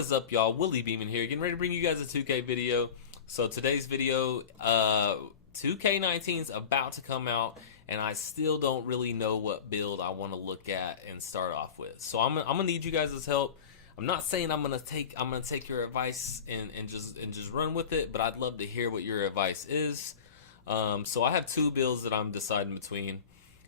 is up, y'all? Willie Beeman here, getting ready to bring you guys a 2K video. So today's video, 2K19 is about to come out, and I still don't really know what build I want to look at and start off with. So I'm gonna need you guys' help. I'm not saying I'm gonna take your advice and just run with it, but I'd love to hear what your advice is. So I have two builds that I'm deciding between,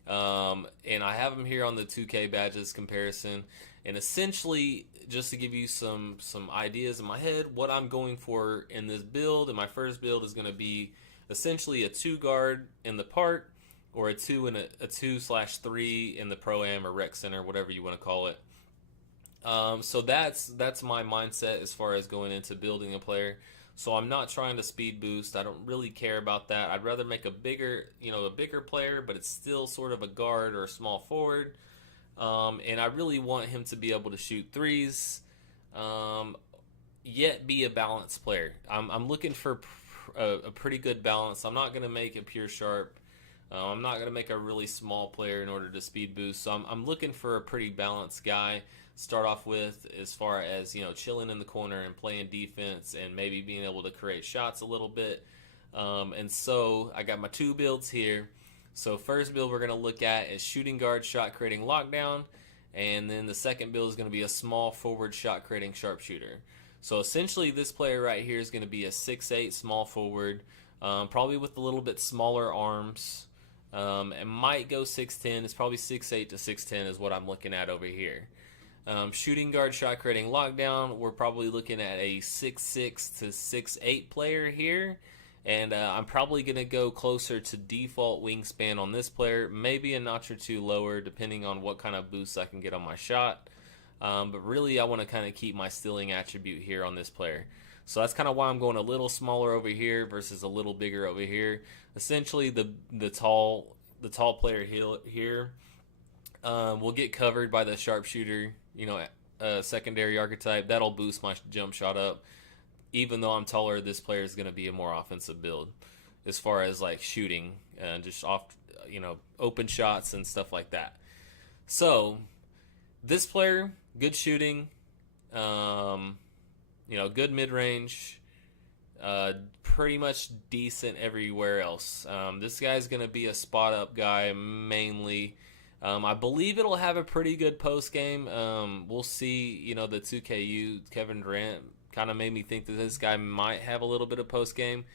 and I have them here on the 2K badges comparison. And essentially, just to give you some ideas in my head, what I'm going for in this build, and my first build is going to be essentially a 2 guard in the part, or a 2 and a 2/3 in the Pro-Am or Rec Center, whatever you want to call it. So that's my mindset as far as going into building a player. So I'm not trying to speed boost. I don't really care about that. I'd rather make a bigger player, but it's still sort of a guard or a small forward. And I really want him to be able to shoot threes, yet be a balanced player. I'm looking for a pretty good balance. I'm not going to make a pure sharp. I'm not going to make a really small player in order to speed boost. So I'm looking for a pretty balanced guy. Start off with, as far as, chilling in the corner and playing defense and maybe being able to create shots a little bit. And so I got my two builds here. So first build we're going to look at is shooting guard, shot creating lockdown, and then the second build is going to be a small forward, shot creating sharpshooter. So essentially this player right here is going to be a 6'8 small forward, probably with a little bit smaller arms. It might go 6'10. It's probably 6'8 to 6'10 is what I'm looking at over here. Shooting guard, shot creating lockdown, we're probably looking at a 6'6 to 6'8 player here. And I'm probably going to go closer to default wingspan on this player, maybe a notch or two lower depending on what kind of boosts I can get on my shot. But really I want to kind of keep my stealing attribute here on this player. So that's kind of why I'm going a little smaller over here versus a little bigger over here. Essentially the tall player here will get covered by the sharpshooter, secondary archetype. That'll boost my jump shot up. Even though I'm taller, this player is going to be a more offensive build as far as like shooting and just off, open shots and stuff like that. So this player, good shooting, good mid-range, pretty much decent everywhere else. This guy's going to be a spot-up guy mainly. I believe it'll have a pretty good post game. We'll see. The 2KU Kevin Durant kind of made me think that this guy might have a little bit of post game,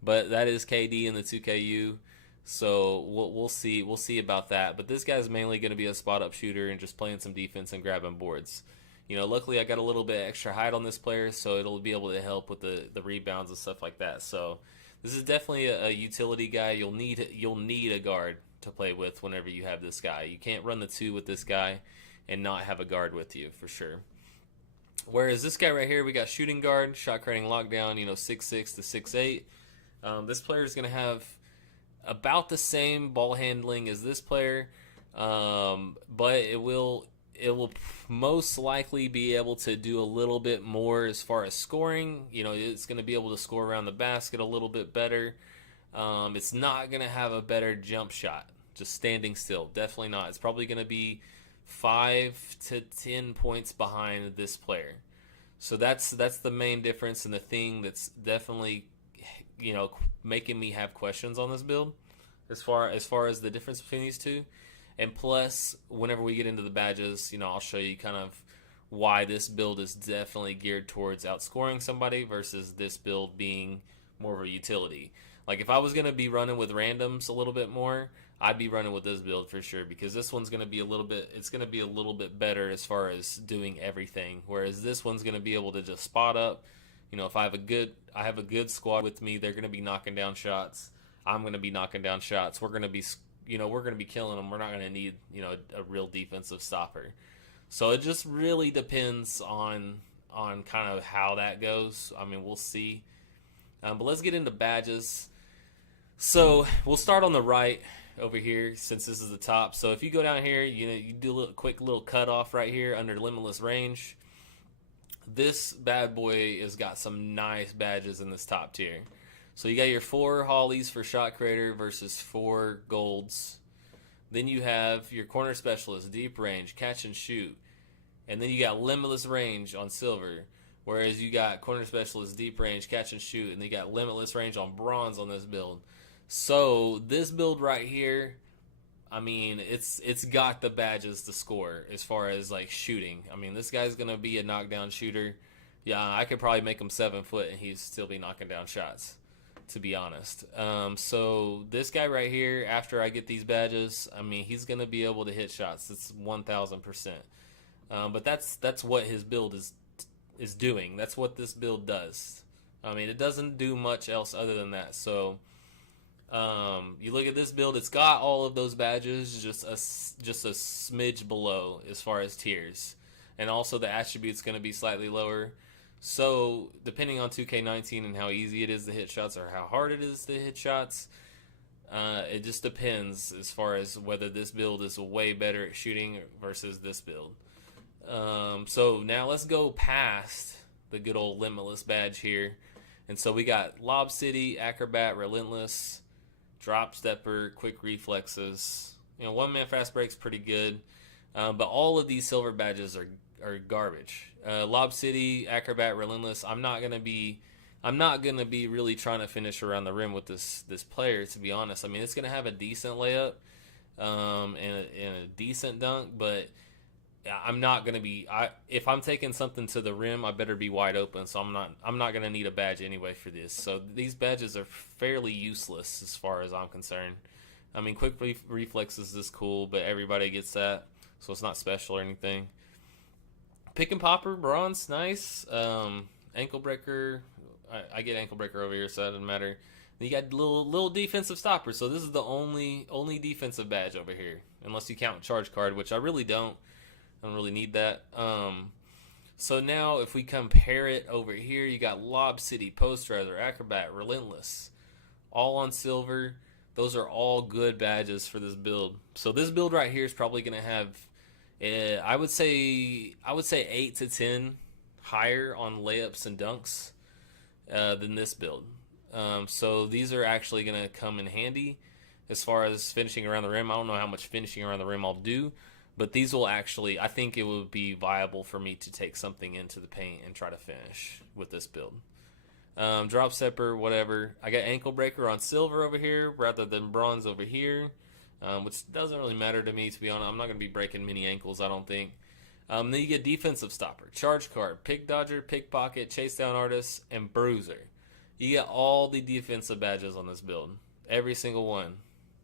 but that is KD in the 2KU, so we'll see. We'll see about that. But this guy's mainly going to be a spot up shooter and just playing some defense and grabbing boards. Luckily I got a little bit extra height on this player, so it'll be able to help with the rebounds and stuff like that. So this is definitely a utility guy. You'll need a guard to play with whenever you have this guy. You can't run the 2 with this guy and not have a guard with you for sure. Whereas this guy right here, we got shooting guard, shot creating lockdown, 6'6 to 6'8. This player is going to have about the same ball handling as this player, but it will most likely be able to do a little bit more as far as scoring. It's going to be able to score around the basket a little bit better. It's not going to have a better jump shot, just standing still. Definitely not. It's probably going to be 5 to 10 points behind this player. So that's the main difference, and the thing that's definitely making me have questions on this build as far as the difference between these two. And plus, whenever we get into the badges, I'll show you kind of why this build is definitely geared towards outscoring somebody versus this build being more of a utility. Like if I was going to be running with randoms a little bit more, I'd be running with this build for sure, because this one's going to be a little bit better as far as doing everything, whereas this one's going to be able to just spot up. If I have a good squad with me, they're going to be knocking down shots. I'm going to be knocking down shots. We're going to be killing them. We're not going to need, a real defensive stopper. So it just really depends on kind of how that goes. I mean, we'll see. But let's get into badges. So we'll start on the right over here, since this is the top. So if you go down here, you do a quick little cutoff right here under limitless range. This bad boy has got some nice badges in this top tier. So you got your 4 Hollies for shot creator versus 4 golds. Then you have your corner specialist, deep range, catch and shoot. And then you got limitless range on silver Whereas you got corner specialist, deep range, catch and shoot, and they got limitless range on bronze on this build. So this build right here, I mean, it's got the badges to score as far as like shooting. I mean, this guy's gonna be a knockdown shooter. Yeah, I could probably make him 7 foot and he'd still be knocking down shots, to be honest. So this guy right here, after I get these badges, I mean, he's gonna be able to hit shots. It's 1,000%. But that's what his build is doing. That's what this build does. I mean, it doesn't do much else other than that. So you look at this build, it's got all of those badges, just a smidge below as far as tiers, and also the attribute's going to be slightly lower. So depending on 2K19 and how easy it is to hit shots or how hard it is to hit shots, it just depends as far as whether this build is way better at shooting versus this build. So now let's go past the good old Limitless badge here. And so we got Lob City, Acrobat, Relentless, Drop Stepper, Quick Reflexes. You know, one man fast break's pretty good, but all of these silver badges are garbage. Lob City, Acrobat, Relentless. I'm not gonna be really trying to finish around the rim with this player, to be honest. I mean, it's gonna have a decent layup and a decent dunk, but I'm not gonna be. If I'm taking something to the rim, I better be wide open. So I'm not gonna need a badge anyway for this. So these badges are fairly useless as far as I'm concerned. I mean, quick reflexes is cool, but everybody gets that, so it's not special or anything. Pick and popper, bronze, nice. Ankle breaker, I get ankle breaker over here, so that doesn't matter. You got little defensive stopper. So this is the only defensive badge over here, unless you count charge card, which I really don't. I don't really need that. So now if we compare it over here, you got Lob City, Posterizer, Acrobat, Relentless, all on silver. Those are all good badges for this build. So this build right here is probably going to have, I would say 8 to 10 higher on layups and dunks than this build. So these are actually going to come in handy as far as finishing around the rim. I don't know how much finishing around the rim I'll do, but these will actually, I think it would be viable for me to take something into the paint and try to finish with this build. Drop stepper, whatever. I got ankle breaker on silver over here rather than bronze over here, which doesn't really matter to me, to be honest. I'm not going to be breaking many ankles, I don't think. Then you get defensive stopper, charge card, pick dodger, pickpocket, chase down artist, and bruiser. You get all the defensive badges on this build, every single one.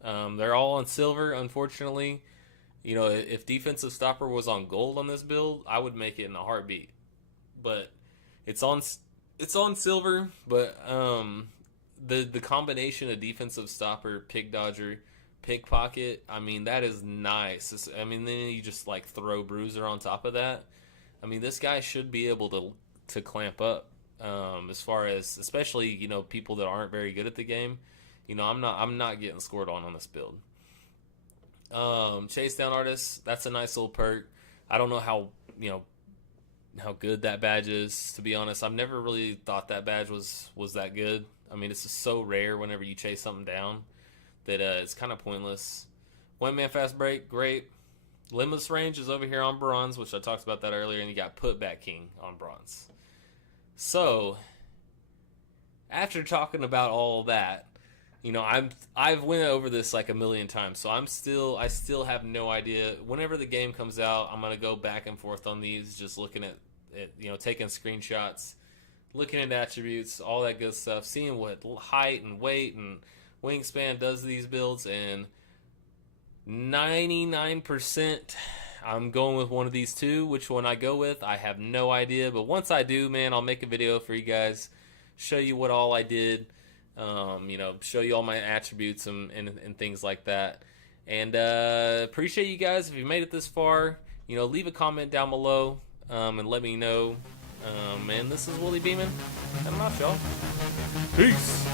They're all on silver, unfortunately. You know, if defensive stopper was on gold on this build, I would make it in a heartbeat. But it's on silver. But the combination of defensive stopper, pick dodger, pickpocket, I mean, that is nice. I mean, then you just like throw bruiser on top of that. I mean, this guy should be able to clamp up. As far as, especially, you know, people that aren't very good at the game. You know, I'm not getting scored on this build. Chase down artist, that's a nice little perk. I don't know how good that badge is, to be honest. I've never really thought that badge was that good. I mean, it's just so rare whenever you chase something down that it's kind of pointless. One man fast break, great. Limitless range is over here on bronze, which I talked about that earlier, and you got putback king on bronze. So after talking about all that, you know, I've went over this like a million times, so I still have no idea. Whenever the game comes out, I'm gonna go back and forth on these, just looking at it, you know, taking screenshots, looking at attributes, all that good stuff, seeing what height and weight and wingspan does these builds, and 99% I'm going with one of these two. Which one I go with, I have no idea, but once I do, man, I'll make a video for you guys, show you what all I did. You know, show you all my attributes and things like that. And appreciate you guys if you made it this far. You know, leave a comment down below and let me know. And this is Willie Beeman. I'm off, y'all. Peace.